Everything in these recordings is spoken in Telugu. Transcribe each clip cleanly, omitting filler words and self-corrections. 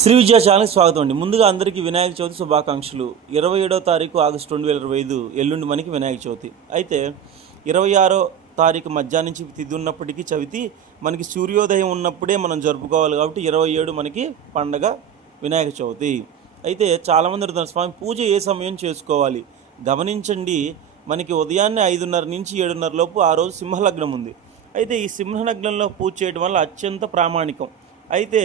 శ్రీ విద్యా ఛానల్కి స్వాగతం అండి. ముందుగా అందరికీ వినాయక చవితి శుభాకాంక్షలు. 27వ తారీఖు ఆగస్టు 2025 ఎల్లుండి మనకి వినాయక చవితి. అయితే 26వ తారీఖు మధ్యాహ్నం నుంచి తిథి ఉన్నప్పటికీ చవితి మనకి సూర్యోదయం ఉన్నప్పుడే మనం జరుపుకోవాలి కాబట్టి 27 మనకి పండగ వినాయక చవితి. అయితే చాలామంది అడుగుతున్నారు, స్వామి పూజ ఏ సమయం చేసుకోవాలి? గమనించండి, మనకి ఉదయాన్నే 5:30 నుంచి 7:30 లోపు ఆ రోజు సింహలగ్నం ఉంది. అయితే ఈ సింహలగ్నంలో పూజ చేయడం వల్ల అత్యంత ప్రామాణికం. అయితే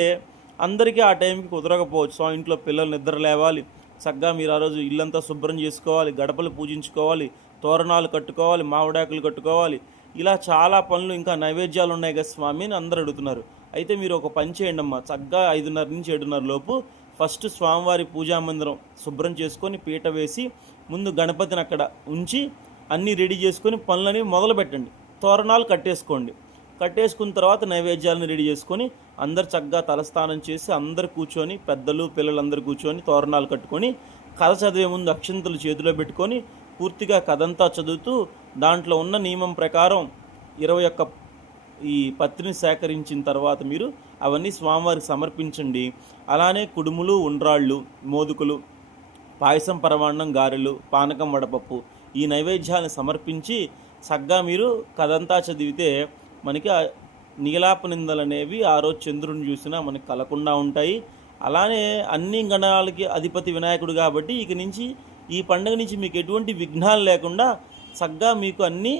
అందరికీ ఆ టైంకి కుదరకపోవచ్చు. సో ఇంట్లో పిల్లలు నిద్ర లేవాలి, చక్కగా మీరు ఆ రోజు ఇల్లంతా శుభ్రం చేసుకోవాలి, గడపలు పూజించుకోవాలి, తోరణాలు కట్టుకోవాలి, మామిడాకులు కట్టుకోవాలి, ఇలా చాలా పనులు, ఇంకా నైవేద్యాలు ఉన్నాయి కదా స్వామి అని అందరూ అడుగుతున్నారు. అయితే మీరు ఒక పని చేయండి అమ్మా, చక్కగా 5:30 నుంచి 7:30 లోపు ఫస్ట్ స్వామివారి పూజా మందిరం శుభ్రం చేసుకొని పీట వేసి ముందు గణపతిని అక్కడ ఉంచి అన్నీ రెడీ చేసుకొని పనులని మొదలు పెట్టండి. తోరణాలు కట్టేసుకున్న తర్వాత నైవేద్యాలను రెడీ చేసుకొని అందరు చక్కగా తలస్నానం చేసి అందరు కూర్చొని, పెద్దలు పిల్లలందరూ కూర్చొని తోరణాలు కట్టుకొని కథ చదివే ముందు అక్షంతలు చేతిలో పెట్టుకొని పూర్తిగా కథంతా చదువుతూ దాంట్లో ఉన్న నియమం ప్రకారం 21 ఈ పత్రిని సేకరించిన తర్వాత మీరు అవన్నీ స్వామివారికి సమర్పించండి. అలానే కుడుములు, ఉండ్రాళ్ళు, మోదుకులు, పాయసం, పరమాన్నం, గారెలు, పానకం, వడపప్పు ఈ నైవేద్యాలను సమర్పించి చక్కగా మీరు కథంతా చదివితే మనకి నీలాప నిందలు అనేవి ఆ రోజు చంద్రుని చూసినా మనకి కలకుండా ఉంటాయి. అలానే అన్ని గణాలకి అధిపతి వినాయకుడు కాబట్టి ఇక నుంచి ఈ పండుగ నుంచి మీకు ఎటువంటి విఘ్నాలు లేకుండా చక్కగా మీకు అన్ని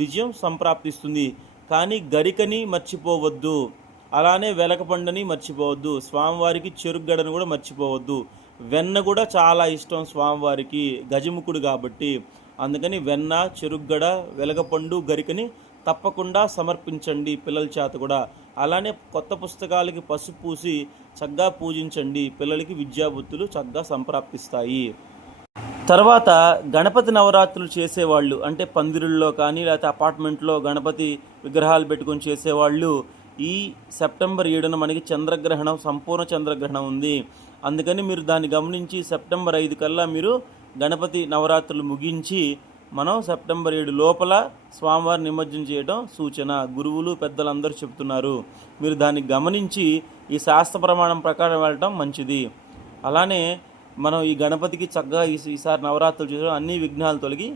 విజయం సంప్రాప్తిస్తుంది. కానీ గరికని మర్చిపోవద్దు, అలానే వెలకపండుని మర్చిపోవద్దు, స్వామివారికి చెరుగడను కూడా మర్చిపోవద్దు. వెన్న కూడా చాలా ఇష్టం స్వామివారికి, గజముఖుడు కాబట్టి. అందుకని వెన్న, చెరుగడ, వెలగపండు, గరికని తప్పకుండా సమర్పించండి పిల్లల చేత కూడా. అలానే కొత్త పుస్తకాలకి పసుపు పూసి చక్కగా పూజించండి. పిల్లలకి విద్యాబుద్ధులు చక్కగా సంప్రాప్తిస్తాయి. తర్వాత గణపతి నవరాత్రులు చేసేవాళ్ళు, అంటే పందిరుల్లో కానీ లేకపోతే అపార్ట్మెంట్లో గణపతి విగ్రహాలు పెట్టుకొని చేసేవాళ్ళు, ఈ సెప్టెంబర్ 7న మనకి చంద్రగ్రహణం, సంపూర్ణ చంద్రగ్రహణం ఉంది. అందుకని మీరు దాన్ని గమనించి సెప్టెంబర్ 5 కల్లా మీరు గణపతి నవరాత్రులు ముగించి మనం సెప్టెంబర్ 7 లోపల స్వామివారి నిమజ్జనం చేయడం సూచన. గురువులు పెద్దలందరూ చెప్తున్నారు, మీరు దాన్ని గమనించి ఈ శాస్త్ర ప్రమాణం ప్రకారం వెళ్ళటం మంచిది. అలానే మనం ఈ గణపతికి చక్కగా ఈసారి నవరాత్రులు చేయడం అన్ని విఘ్నాలు తొలగి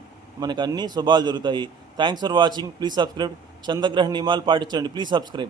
మనకు అన్ని శుభాలు జరుగుతాయి. Thanks for watching. Please subscribe. చంద్రగ్రహణ నియమాలు పాటించండి. Please subscribe.